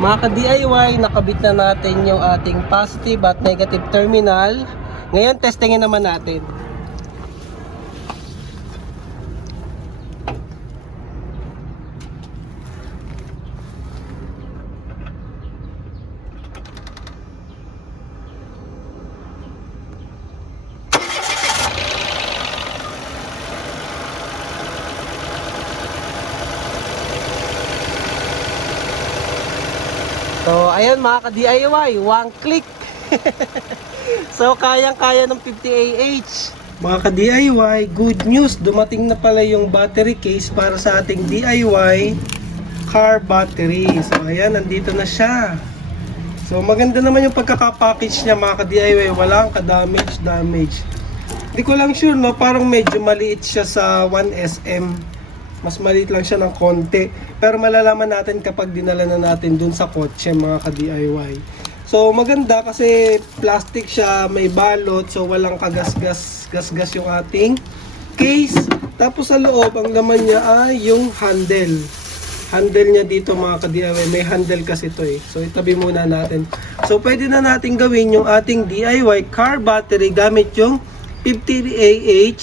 Mga ka-DIY, nakabit na natin yung ating positive at negative terminal. Ngayon, testingin naman natin. So, ayun mga ka-DIY, one click. So, kayang-kaya ng 50Ah. Mga ka-DIY, good news, dumating na pala yung battery case para sa ating DIY car battery. So, ayan, nandito na siya. So, maganda naman yung pagkakapackage niya mga ka-DIY, walang ka-damage. Hindi ko lang sure, no, parang medyo maliit siya sa 1SM. Mas maliit lang siya ng konti. Pero malalaman natin kapag dinala na natin dun sa kotse mga ka-DIY. So maganda kasi plastic siya, may balot. So walang kagasgas yung ating case. Tapos sa loob, ang laman niya ay yung handle. Handle niya dito mga ka-DIY. May handle kasi ito eh. So itabi muna natin. So pwede na natin gawin yung ating DIY car battery gamit yung 50Ah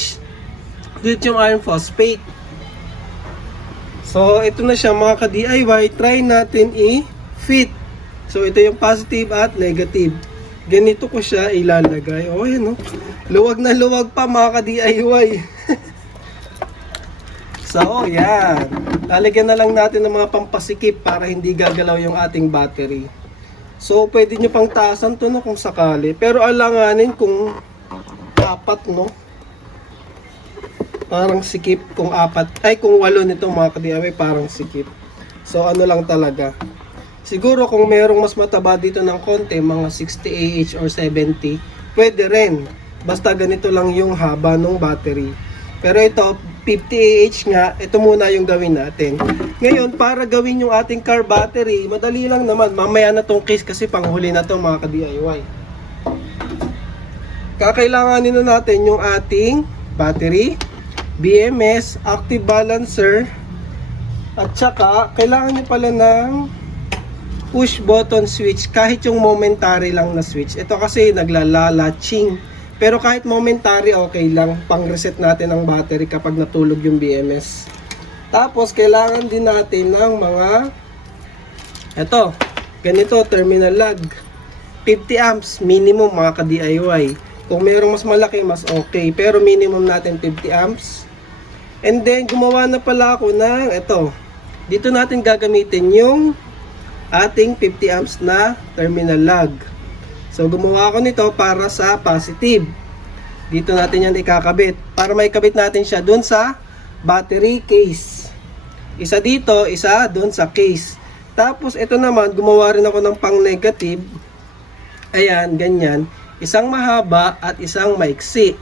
lithium iron phosphate. So, ito na siya mga ka-DIY. Try natin i-fit. So, ito yung positive at negative. Ganito ko siya ilalagay. O, yan o. Luwag na luwag pa mga ka-DIY. So, yan. Lalagyan na lang natin ng mga pampasikip para hindi gagalaw yung ating battery. So, pwede nyo pang taasan to no, kung sakali. Pero alanganin kung apat, no? Parang sikip kung apat, ay kung 8 nito mga ka-DIY, parang sikip. So ano lang talaga. Siguro kung merong mas mataba dito ng konti, mga 60Ah or 70, pwede rin. Basta ganito lang yung haba ng battery. Pero ito, 50Ah nga, ito muna yung gawin natin. Ngayon, para gawin yung ating car battery, madali lang naman. Mamaya na tong case kasi panghuli na to mga ka-DIY. Kakailanganin na natin yung ating battery, BMS, active balancer, at saka kailangan nyo pala ng push button switch, kahit yung momentary lang na switch. Ito kasi naglalatching, pero kahit momentary okay lang, pang reset natin ang battery kapag natulog yung BMS. Tapos kailangan din natin ng mga ganito, terminal lug, 50 amps minimum mga ka-DIY. Kung mayroong mas malaki, mas okay, pero minimum natin 50 amps. And then, gumawa na pala ako ng dito natin gagamitin yung ating 50 amps na terminal lug. So, gumawa ako nito para sa positive. Dito natin yan ikakabit. Para maikabit natin siya dun sa battery case. Isa dito, isa dun sa case. Tapos, ito naman, gumawa rin ako ng pang negative. Ayan, ganyan. Isang mahaba at isang maiksi.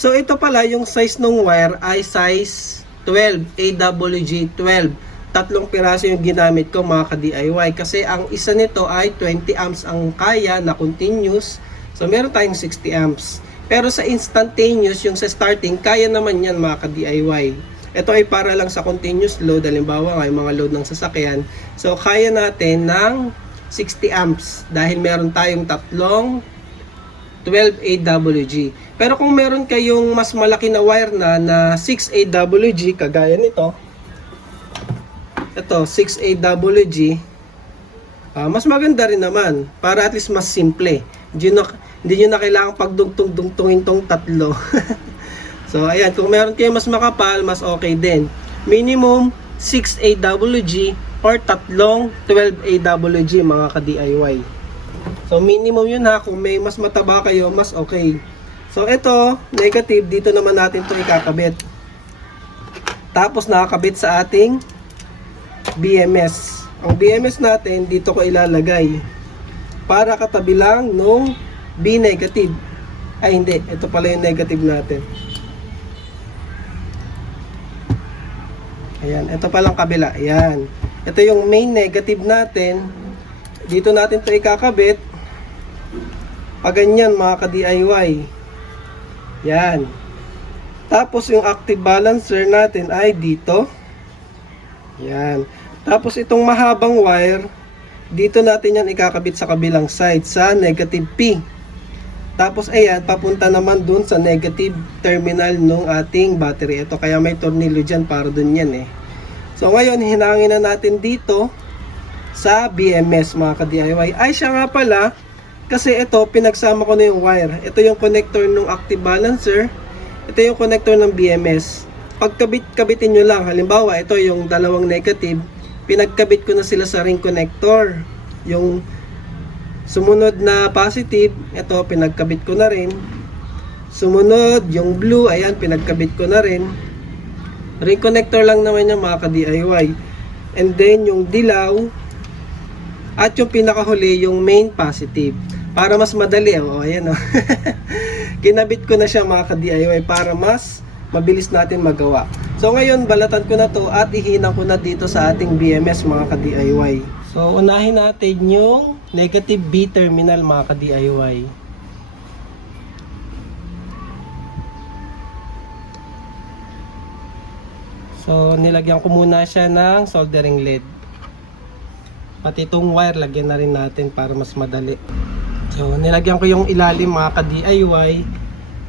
So ito pala yung size ng wire ay size 12, AWG 12. Tatlong piraso yung ginamit ko mga ka-DIY kasi ang isa nito ay 20 amps ang kaya na continuous. So meron tayong 60 amps. Pero sa instantaneous, yung sa starting, kaya naman yan mga ka-DIY. Ito ay para lang sa continuous load, halimbawa nga yung mga load ng sasakyan. So kaya natin ng 60 amps dahil meron tayong tatlong 12 AWG. Pero kung meron kayong mas malaki na wire na 6 AWG, kagaya nito, ito 6 AWG, mas maganda rin naman para at least mas simple. Hindi nyo na kailangan pagdugtong-dugtungin tong tatlo. So ayan, kung meron kayo mas makapal, mas okay din. Minimum 6 AWG or tatlong 12 AWG mga ka-DIY. So minimum yun ha, kung may mas mataba kayo, mas okay. So ito, negative, dito naman natin ito ikakabit. Tapos nakakabit sa ating BMS. Ang BMS natin, dito ko ilalagay. Para katabi lang nung B negative. Ay hindi, ito pala yung negative natin. Ayan, ito palang kabila. Ayan. Ito yung main negative natin. Dito natin ito ikakabit. Paganyan mga ka-DIY. Yan. Tapos yung active balancer natin ay dito. Yan. Tapos itong mahabang wire, Dito natin yan ikakabit sa kabilang side sa negative P. Tapos ayan, papunta naman dun sa negative terminal ng ating battery. Ito kaya may tornilyo dyan para dun yan eh. So ngayon, hinangin na natin dito sa BMS mga ka-DIY. Ay siya nga pala, kasi ito pinagsama ko na yung wire. Ito yung connector ng active balancer. Ito yung connector ng BMS. Pagkabitin nyo lang, halimbawa ito yung dalawang negative, pinagkabit ko na sila sa ring connector. Yung sumunod na positive, ito pinagkabit ko na rin. Sumunod, yung blue, ayan, pinagkabit ko na rin. Ring connector lang naman yung mga ka-DIY. And then, yung dilaw, at yung pinakahuli, yung main positive. Para mas madali, ayan o. Kinabit ko na siya mga ka-DIY para mas mabilis natin magawa. So ngayon, balatan ko na to at ihinang ko na dito sa ating BMS mga ka-DIY. So unahin natin yung negative B terminal mga ka-DIY. So nilagyan ko muna siya ng soldering lead. Pati itong wire lagyan na rin natin para mas madali. So nilagyan ko yung ilalim mga ka-DIY.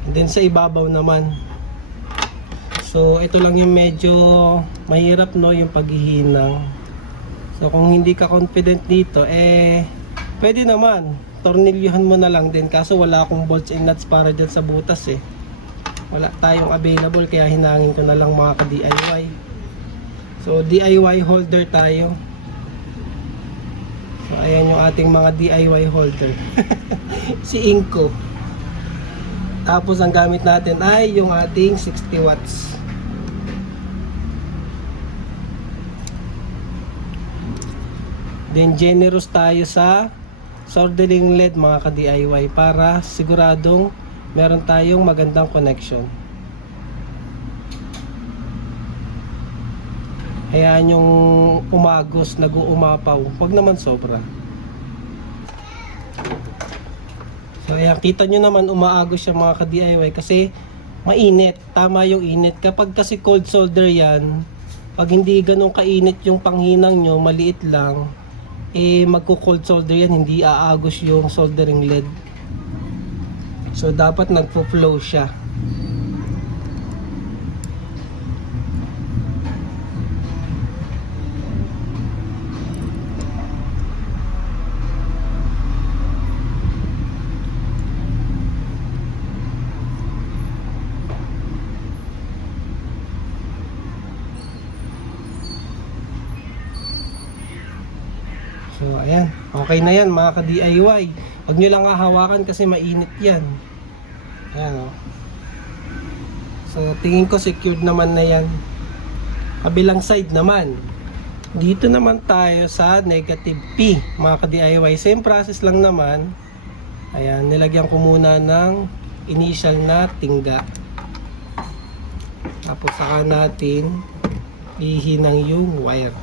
And then sa ibabaw naman. So ito lang yung medyo mahirap no, yung paghihinang. So kung hindi ka confident dito pwede naman tornilyuhan mo na lang din, kaso wala akong bolts and nuts para dyan sa butas eh. Wala tayong available kaya hinangin ko na lang mga ka-DIY. So DIY holder tayo. So ayan yung ating mga DIY holder. Si Inco. Tapos ang gamit natin ay yung ating 60 watts. Then generous tayo sa soldering lead mga ka-DIY para siguradong meron tayong magandang connection. Hayaan yung umagos, nag-uumapaw. Huwag naman sobra. So ayan, kita nyo naman umaagos siya mga ka-DIY kasi mainit. Tama yung init. Kapag kasi cold solder yan, pag hindi ganun kainit yung panghinang nyo, maliit lang, magko-cold solder yan, hindi aagos yung soldering lead. So dapat nagpo-flow siya. So ayan, okay na yan mga ka-DIY. Huwag nyo lang hahawakan kasi mainit yan. Ayan o. So tingin ko secured naman na yan. Kabilang side naman, dito naman tayo sa negative P mga ka-DIY. Same process lang naman. Ayan, nilagyan ko muna ng initial na tingga. Tapos saka natin ihinang yung wire.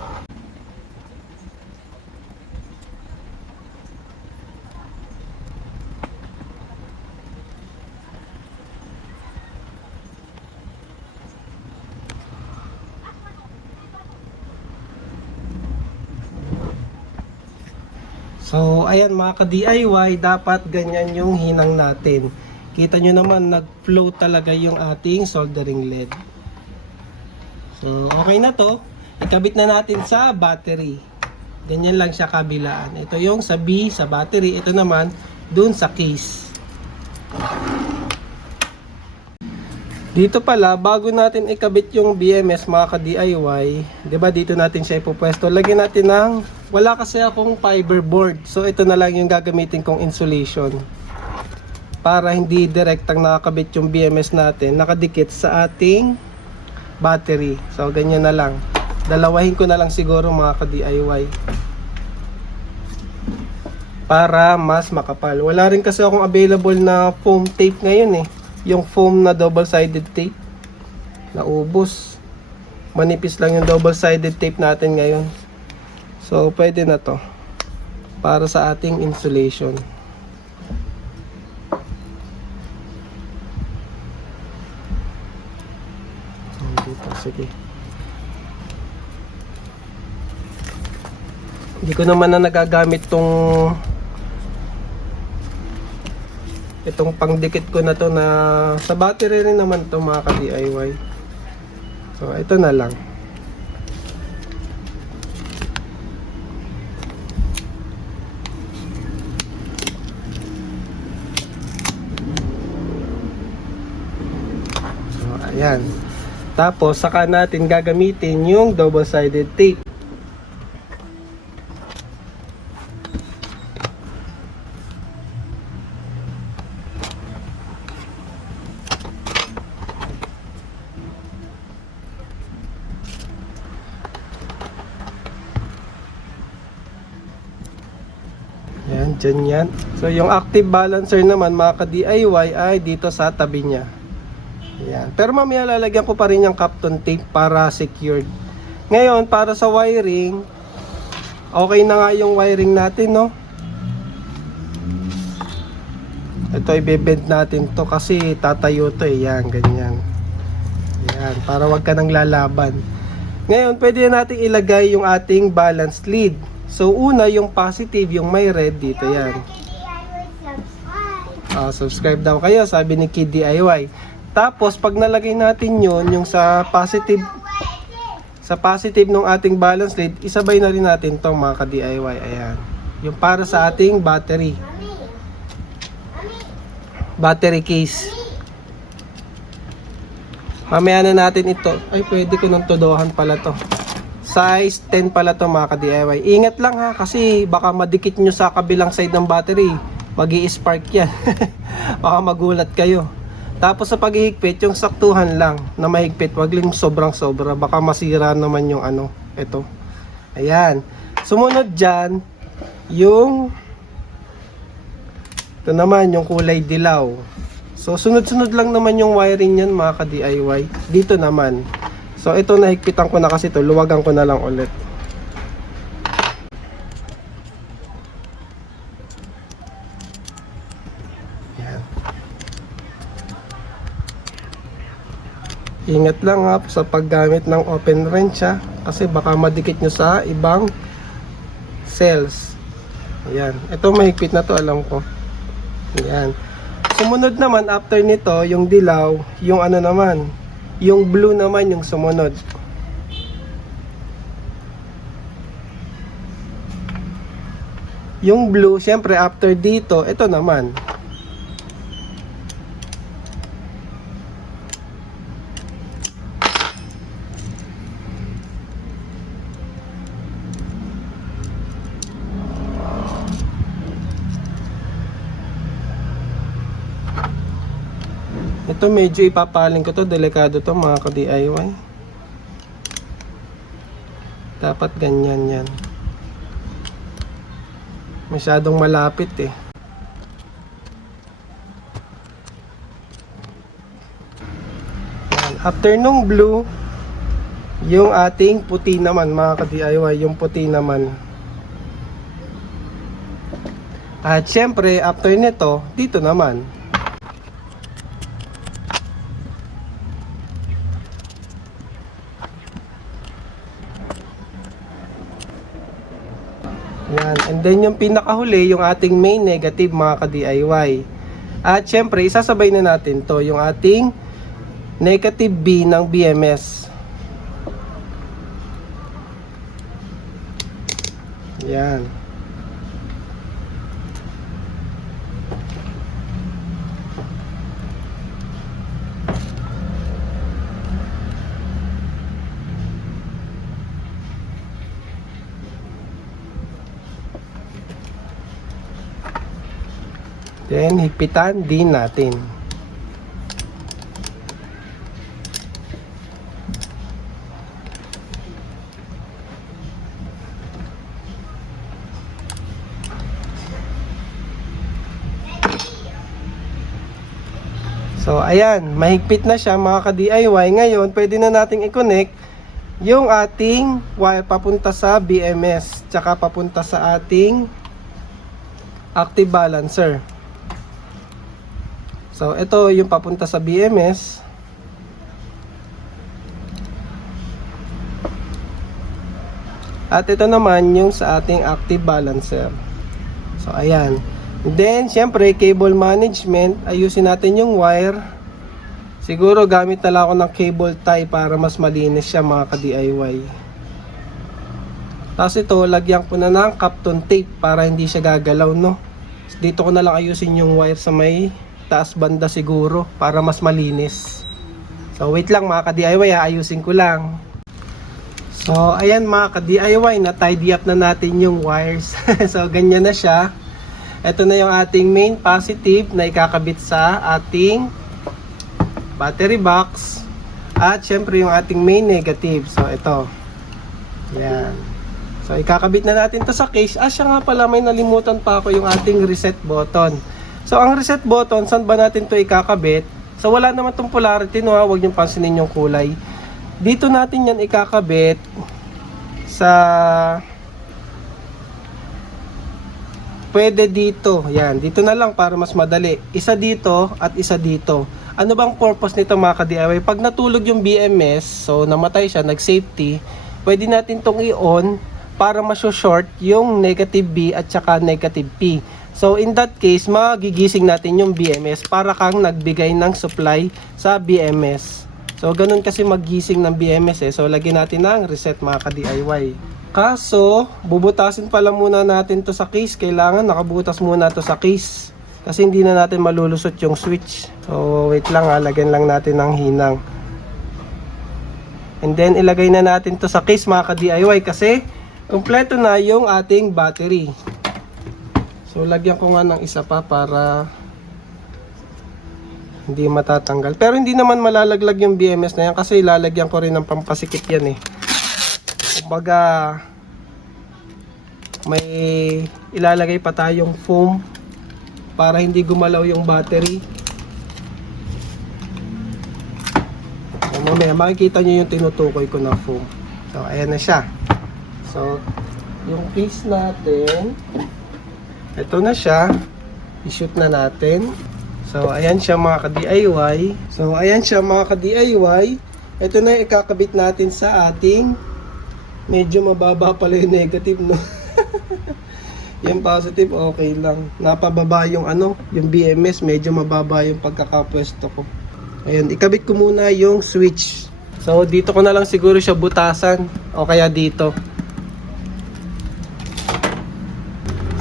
So ayan mga ka-DIY, dapat ganyan yung hinang natin. Kita nyo naman nag-flow talaga yung ating soldering lead. So okay na to. Ikabit na natin sa battery. Ganyan lang siya kabilaan. Ito yung sa B, sa battery. Ito naman dun sa case. Dito pala, bago natin ikabit yung BMS mga ka-DIY, diba dito natin siya ipupwesto, lagyan natin ng, wala kasi akong fiberboard. So ito na lang yung gagamitin kong insulation. Para hindi direktang nakakabit yung BMS natin, nakadikit sa ating battery. So ganyan na lang. Dalawahin ko na lang siguro mga ka-DIY. Para mas makapal. Wala rin kasi akong available na foam tape ngayon eh. Yung foam na double-sided tape. Naubos. Manipis lang yung double-sided tape natin ngayon. So pwede na to. Para sa ating insulation. Dito, sige. Hindi ko naman na nagagamit itong pangdikit ko na to, na sa battery rin naman to mga ka-DIY. So ito na lang. So ayan. Tapos saka natin gagamitin yung double-sided tape. Yan, dyan yan. So yung active balancer naman mga ka-DIY ay dito sa tabi niya. Yan. Pero mamaya lalagyan ko pa rin yung Kapton tape para secured. Ngayon, para sa wiring, okay na nga yung wiring natin, no? Ito, i-bend natin to kasi tatayo to eh. Yan, ganyan. Yan, para wag ka nang lalaban. Ngayon, pwede natin ilagay yung ating balance lead. So, una, yung positive, yung may red dito, yan. Subscribe daw kayo, sabi ni Kid DIY. Tapos, pag nalagay natin yun, yung sa positive ng ating balance lead, isabay na rin natin to mga ka-DIY. Ayan. Yung para sa ating battery case. Mamaya na natin ito. Ay, pwede ko nang todohan pala to. Size 10 pala to mga ka-DIY. Ingat lang ha, kasi baka madikit nyo sa kabilang side ng battery. Magi-spark yan. Baka magulat kayo. Tapos sa paghihigpit, yung saktuhan lang na mahigpit. Wag lang sobrang sobra. Baka masira naman yung ito. Ayan. Sumunod dyan, ito naman, yung kulay dilaw. So, sunod-sunod lang naman yung wiring yan mga ka-DIY. Dito naman. So, ito nahigpitan ko na kasi ito. Luwagan ko na lang ulit. Yan. Ingat lang ha sa paggamit ng open wrench ha. Kasi baka madikit nyo sa ibang cells. Ayan. Ito mahigpit na to, alam ko. Ayan. Sumunod naman after nito, yung dilaw, yung naman, yung blue naman yung sumunod. Yung blue, syempre after dito, ito naman. Ito medyo ipapaling ko to, delikado to mga ka-DIY. Dapat ganyan yan. Masyadong malapit eh. Yan. After nung blue, yung ating puti naman mga ka-DIY, yung puti naman. At syempre after nito, dito naman. Yan. And then yung pinakahuli, yung ating main negative mga ka-DIY. At syempre, isasabay na natin to, yung ating negative B ng BMS. Yan. Then, higpitan din natin. So, ayan. Mahigpit na siya mga ka-DIY. Ngayon, pwede na nating i-connect yung ating wire papunta sa BMS. Tsaka papunta sa ating active balancer. So, ito yung papunta sa BMS. At ito naman yung sa ating active balancer. So ayan. Then syempre cable management, ayusin natin yung wire. Siguro gamit na lang ako ng cable tie para mas malinis siya mga ka-DIY. Tapos ito, lagyan ko na ng Kapton tape para hindi siya gagalaw, no. Dito ko na lang ayusin yung wire sa may taas banda siguro para mas malinis. So wait lang mga ka-DIY, ayusin ko lang. So ayan mga ka-DIY, na tidy up na natin yung wires. So ganyan na siya. Ito na yung ating main positive na ikakabit sa ating battery box. At syempre yung ating main negative. So ito. Yan. So ikakabit na natin to sa case. Siya nga pala, may nalimutan pa ako, yung ating reset button. So ang reset button, saan ba natin to ikakabit? So wala naman tong polarity, no, huwag niyong pansinin yung kulay. Dito natin yan ikakabit sa... Pwede dito. Yan. Dito na lang para mas madali. Isa dito at isa dito. Ano bang purpose nito mga ka-DIY? Pag natulog yung BMS, so namatay siya, nag-safety, pwede natin tong i-on para ma-short yung negative B at saka negative P. So in that case, magigising natin yung BMS para kang nagbigay ng supply sa BMS. So ganun kasi maggising ng BMS eh. So lagyan natin ng reset mga ka-DIY. Kaso, bubutasin pala muna natin to sa case. Kailangan nakabutas muna to sa case. Kasi hindi na natin malulusot yung switch. So, wait lang ha. Lagyan lang natin ng hinang. And then, ilagay na natin to sa case mga ka-DIY. Kasi, kompleto na yung ating battery. So, lagyan ko nga ng isa pa para hindi matatanggal. Pero hindi naman malalaglag yung BMS na yan. Kasi ilalagyan ko rin ng pampasikip yan eh. Kumbaga may ilalagay pa tayong foam para hindi gumalaw yung battery. So, mamaya makikita nyo yung tinutukoy ko na foam. So ayan na siya. So yung case natin, ito na siya. I-shoot na natin. So ayan siya mga ka-DIY. So ayan siya mga ka-DIY. Ito na yung ikakabit natin sa ating, medyo mababa pala yung negative, no? Yung positive, okay lang. Napababa yung yung BMS, medyo mababa yung pagkakapwesto ko. Ayan, ikabit ko muna yung switch. So, dito ko na lang siguro siya butasan. O kaya dito.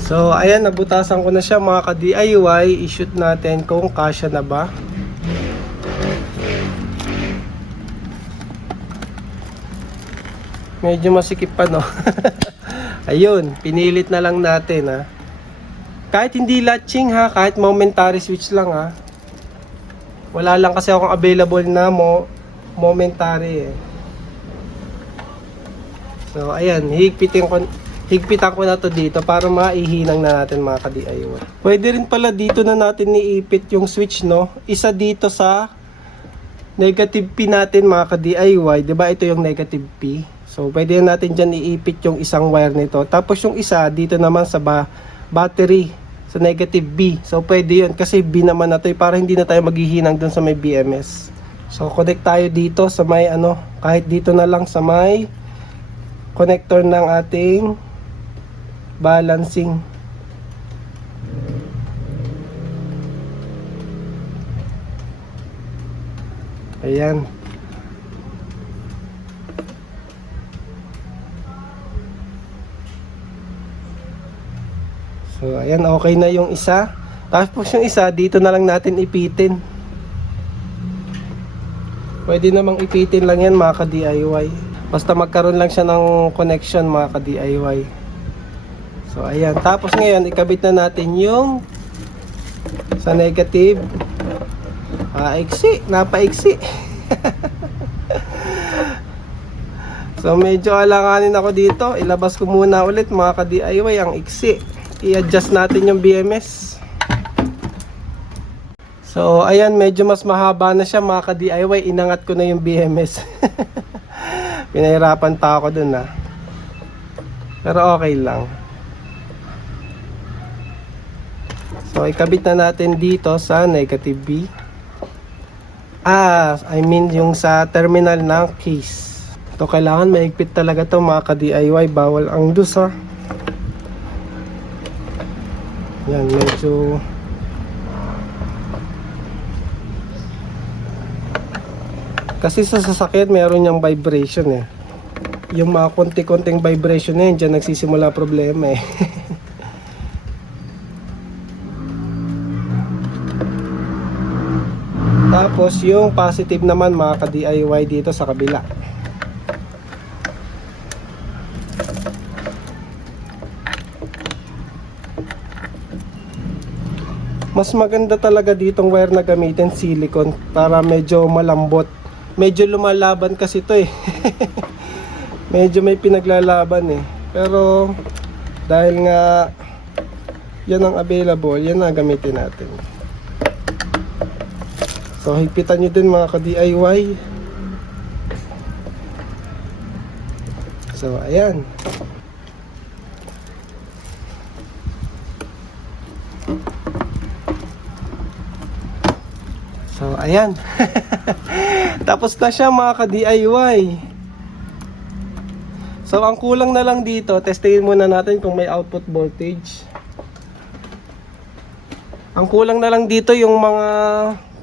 So, ayan, nabutasan ko na siya mga ka-DIY. I-shoot natin kung kasya na ba. Medyo masikip pa, no? Ayun, pinilit na lang natin, ha. Kahit hindi latching, ha, kahit momentary switch lang, ha. Wala lang kasi akong available na momentary, eh. So ayan, higpitan ko na to dito para maihinang na natin mga ka-DIY. Pwede rin pala dito na natin iipit yung switch, no. Isa dito sa negative P natin mga ka-DIY, 'di ba? Ito yung negative P. So, pwede natin dyan iipit yung isang wire nito. Tapos yung isa, dito naman sa battery, sa negative B. So, pwede yun. Kasi B naman na to, para hindi na tayo maghihinang dun sa may BMS. So, connect tayo dito sa may kahit dito na lang sa may connector ng ating balancing. Ayan. So, ayan, okay na yung isa. Tapos yung isa, dito na lang natin ipitin. Pwede namang ipitin lang yan mga ka-DIY. Basta magkaroon lang siya ng connection mga ka-DIY. So, ayan. Tapos ngayon, ikabit na natin yung sa negative. Iksi. Napaiksi. So, medyo alanganin ako dito. Ilabas ko muna ulit mga ka-DIY ang iksi. I-adjust natin yung BMS. So, ayan, medyo mas mahaba na siya mga ka-DIY. Inangat ko na yung BMS. Pinahirapan pa ako dun, ha. Pero okay lang. So, ikabit na natin dito sa negative B. I mean yung sa terminal ng case. To kailangan maigpit talaga to mga ka-DIY, bawal ang dus ha. Yan, medyo kasi sa sasakyan meron yung vibration eh. Yung mga konti-konting vibration na yun, dyan nagsisimula problema eh. Tapos yung positive naman mga ka-DIY dito sa kabila. Mas maganda talaga ditong wire na gamitin silicone para medyo malambot. Medyo lumalaban kasi ito eh. Medyo may pinaglalaban eh. Pero dahil nga yan ang available, yan na gamitin natin. So higpitan nyo din mga ka-DIY. So ayan. So ayan. Tapos na siya mga ka-DIY. So ang kulang na lang dito, testingin muna natin kung may output voltage. Ang kulang na lang dito yung mga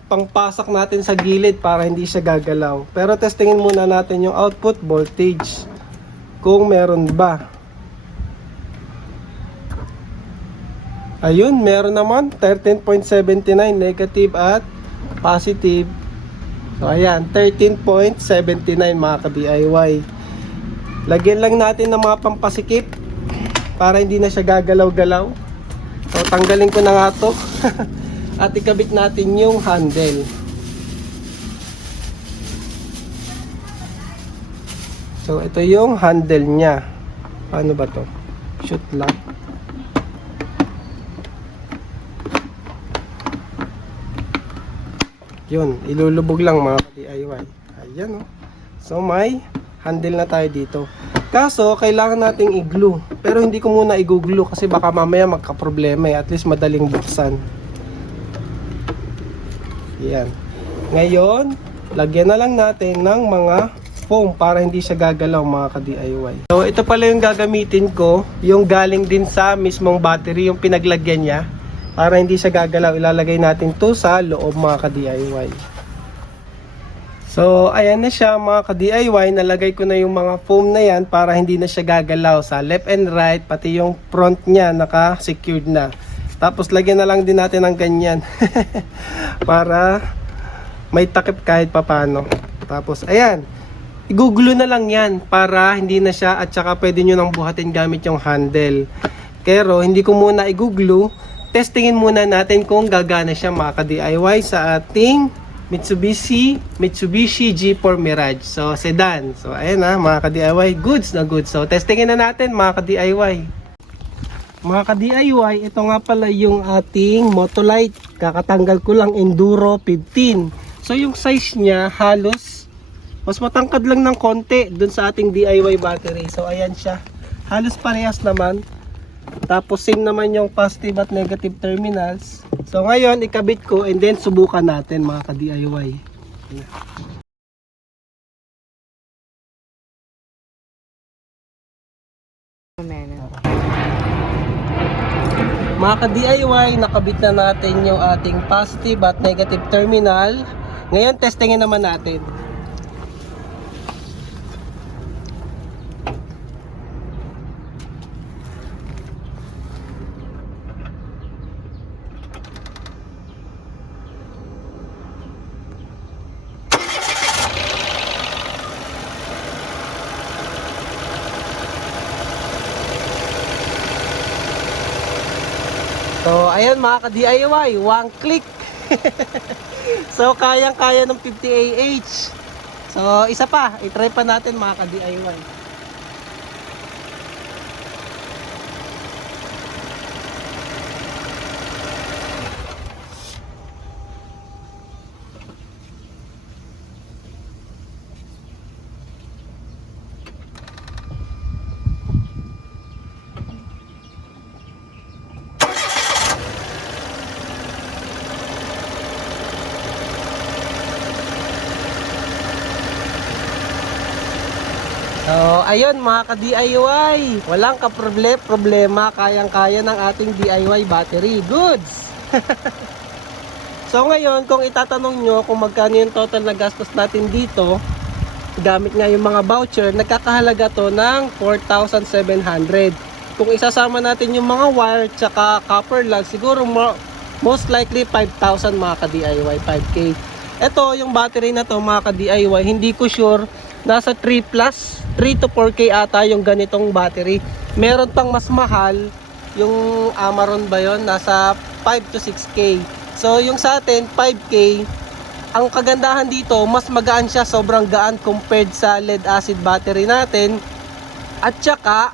pangpasak natin sa gilid para hindi siya gagalaw. Pero testingin muna natin yung output voltage kung meron ba. Ayun, meron naman 13.79 negative at positive. So ayan, 13.79 mga ka-DIY. Lagyan lang natin ng mga pampasikip para hindi na siya gagalaw-galaw. So tanggalin ko na nga to. At ikabit natin yung handle. So ito yung handle niya. Paano ba to? Shoot lock. Yun, ilulubog lang mga ka-DIY. Ayan oh. So may handle na tayo dito. Kaso kailangan nating i-glue. Pero hindi ko muna i-glue kasi baka mamaya magka-problema eh. At least madaling buksan. Yan. Ngayon, lagyan na lang natin ng mga foam para hindi siya gagalaw mga ka-DIY. So ito pala yung gagamitin ko, yung galing din sa mismong battery, yung pinaglagyan niya. Para hindi siya gagalaw, ilalagay natin to sa loob mga ka-DIY. So ayan na siya mga ka-DIY, nalagay ko na yung mga foam na yan para hindi na siya gagalaw sa left and right, pati yung front niya naka-secured na. Tapos lagyan na lang din natin ng ganyan para may takip kahit papano. Tapos ayan, i-glue na lang yan para hindi na siya, at saka pwede nyo nang buhatin gamit yung handle. Pero hindi ko muna i-glue, testingin muna natin kung gagana siya mga ka-DIY sa ating Mitsubishi G4 Mirage. So sedan. So ayan na mga ka-DIY, goods na goods. So testingin na natin mga ka-DIY. Mga ka-DIY, ito nga pala yung ating Motolite. Kakatanggal ko lang Enduro 15. So yung size niya halos mas matangkad lang ng konti dun sa ating DIY battery. So ayan siya. Halos parehas naman. Tapos same naman yung positive at negative terminals. So ngayon ikabit ko and then subukan natin mga ka-DIY. Mga ka-DIY, nakabit na natin yung ating positive at negative terminal. Ngayon, testingin naman natin. So, ayan mga ka-DIY, one click. So, kayang-kaya ng 50Ah. So, isa pa, i-try pa natin mga ka-DIY. ayun mga ka-DIY, walang problema, kayang-kaya ng ating DIY battery. Goods! So ngayon, kung itatanong nyo kung magkano yung total na gastos natin dito, gamit nga yung mga voucher, nagkakahalaga to ng 4,700. Kung isasama natin yung mga wire tsaka copper lug, siguro most likely 5,000 mga ka-DIY, 5K. Ito, yung battery na to mga ka-DIY, hindi ko sure, nasa 3 to 4K ata yung ganitong battery. Meron pang mas mahal, yung Amaron ba yun? Nasa 5 to 6K. So yung sa atin, 5K, ang kagandahan dito, mas magaan siya, sobrang gaan compared sa lead acid battery natin. At saka,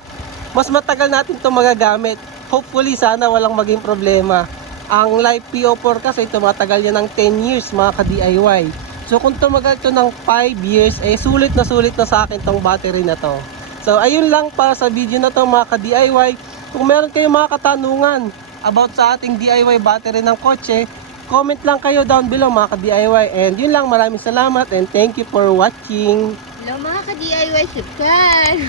mas matagal natin ito magagamit. Hopefully, sana walang maging problema. Ang Life PO4 kasi tumatagal yan ng 10 years mga ka-DIY. So kung tumagal ito ng 5 years, sulit na sa akin tong battery na to. So ayun lang para sa video na to mga ka-DIY. Kung meron kayong mga katanungan about sa ating DIY battery ng kotse, comment lang kayo down below mga ka-DIY. And yun lang, maraming salamat and thank you for watching. Hello mga ka-DIY, subscribe!